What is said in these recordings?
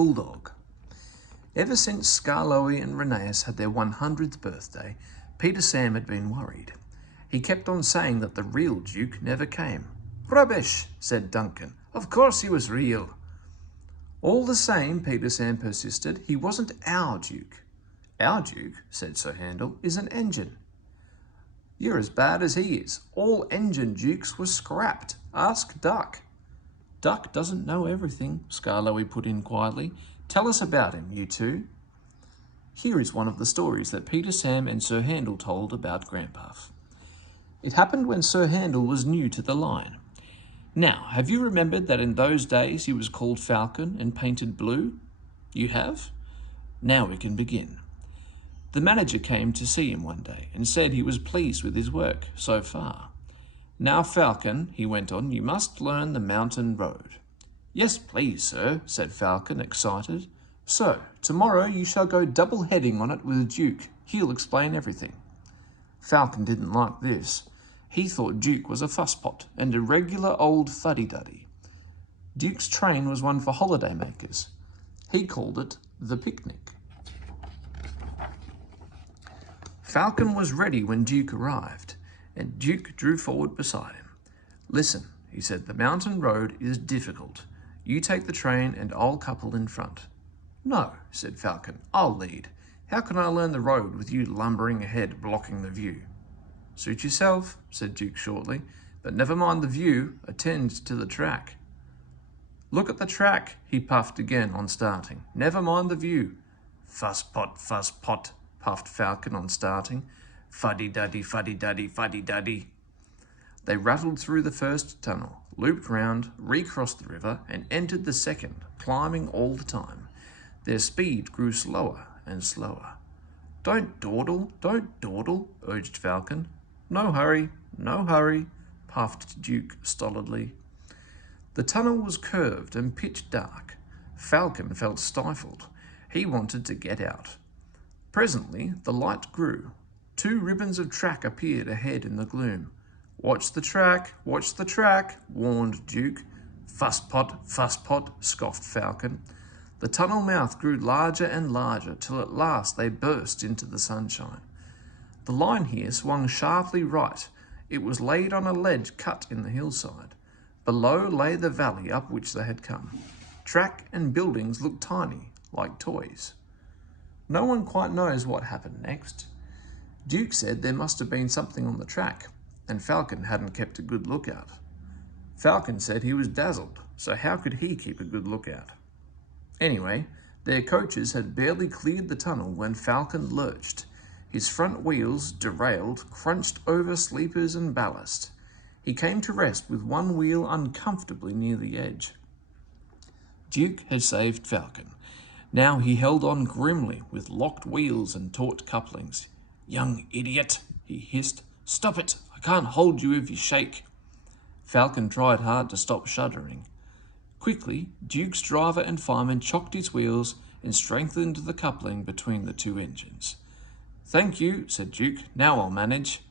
Bulldog. Ever since Skarloey and Rheneas had their 100th birthday, Peter Sam had been worried. He kept on saying that the real Duke never came. "Rubbish," said Duncan. "Of course he was real." "All the same," Peter Sam persisted, "he wasn't our Duke." "Our Duke," said Sir Handel, "is an engine." "You're as bad as he is. All engine dukes were scrapped. Ask Duck." "Duck doesn't know everything," Skarloey put in quietly. "Tell us about him, you two." Here is one of the stories that Peter Sam and Sir Handel told about Grandpuff. It happened when Sir Handel was new to the line. Now, have you remembered that in those days he was called Falcon and painted blue? You have? Now we can begin. The manager came to see him one day and said he was pleased with his work so far. "Now, Falcon," he went on, "you must learn the mountain road." "Yes, please, sir," said Falcon, excited. "So, tomorrow you shall go double-heading on it with Duke. He'll explain everything." Falcon didn't like this. He thought Duke was a fusspot and a regular old fuddy-duddy. Duke's train was one for holiday-makers. He called it the picnic. Falcon was ready when Duke arrived, and Duke drew forward beside him. "Listen," he said, "the mountain road is difficult. You take the train and I'll couple in front." "No," said Falcon, "I'll lead. How can I learn the road with you lumbering ahead, blocking the view?" "Suit yourself," said Duke shortly, "but never mind the view, attend to the track." "Look at the track," he puffed again on starting. "Never mind the view." Fuss-pot, puffed Falcon on starting. "Fuddy-duddy, fuddy-duddy, fuddy-duddy." They rattled through the first tunnel, looped round, recrossed the river, and entered the second, climbing all the time. Their speed grew slower and slower. Don't dawdle," urged Falcon. No hurry," puffed Duke stolidly. The tunnel was curved and pitch dark. Falcon felt stifled. He wanted to get out. Presently the light grew. 2 ribbons of track appeared ahead in the gloom. Watch the track," warned Duke. Fusspot," scoffed Falcon. The tunnel mouth grew larger and larger till at last they burst into the sunshine. The line here swung sharply right. It was laid on a ledge cut in the hillside. Below lay the valley up which they had come. Track and buildings looked tiny, like toys. No one quite knows what happened next. Duke said there must have been something on the track, and Falcon hadn't kept a good lookout. Falcon said he was dazzled, so how could he keep a good lookout? Anyway, their coaches had barely cleared the tunnel when Falcon lurched. His front wheels, derailed, crunched over sleepers and ballast. He came to rest with one wheel uncomfortably near the edge. Duke had saved Falcon. Now he held on grimly with locked wheels and taut couplings. "Young idiot," he hissed. "Stop it! I can't hold you if you shake." Falcon tried hard to stop shuddering. Quickly, Duke's driver and fireman chocked his wheels and strengthened the coupling between the 2 engines. "Thank you," said Duke. "Now I'll manage."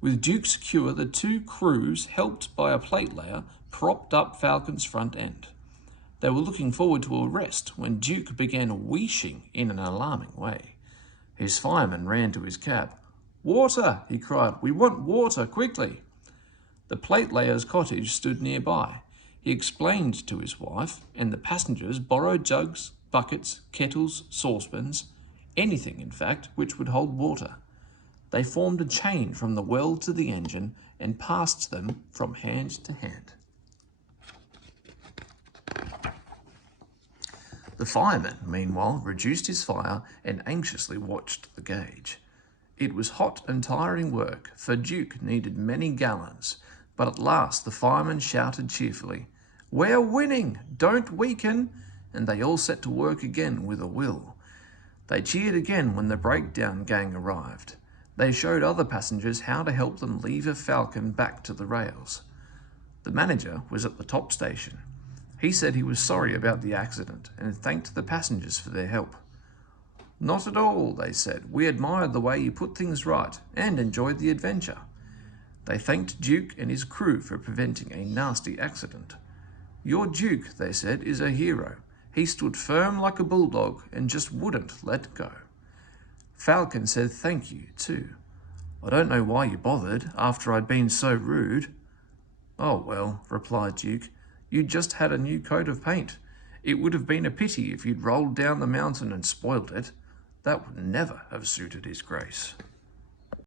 With Duke secure, the 2 crews, helped by a plate layer, propped up Falcon's front end. They were looking forward to a rest when Duke began wheeshing in an alarming way. His fireman ran to his cab. "Water!" he cried. "We want water, quickly!" The plate layer's cottage stood nearby. He explained to his wife, and the passengers borrowed jugs, buckets, kettles, saucepans, anything, in fact, which would hold water. They formed a chain from the well to the engine and passed them from hand to hand. The fireman, meanwhile, reduced his fire and anxiously watched the gauge. It was hot and tiring work, for Duke needed many gallons, but at last the fireman shouted cheerfully, "We're winning! Don't weaken!" and they all set to work again with a will. They cheered again when the breakdown gang arrived. They showed other passengers how to help them lever Falcon back to the rails. The manager was at the top station. He said he was sorry about the accident and thanked the passengers for their help. "Not at all," they said. "We admired the way you put things right and enjoyed the adventure." They thanked Duke and his crew for preventing a nasty accident. "Your Duke," they said, "is a hero. He stood firm like a bulldog and just wouldn't let go. Falcon said thank you, too. I don't know why you bothered after I'd been so rude. Oh, well, replied Duke, you'd just had a new coat of paint. It would have been a pity if you'd rolled down the mountain and spoiled it. That would never have suited his grace.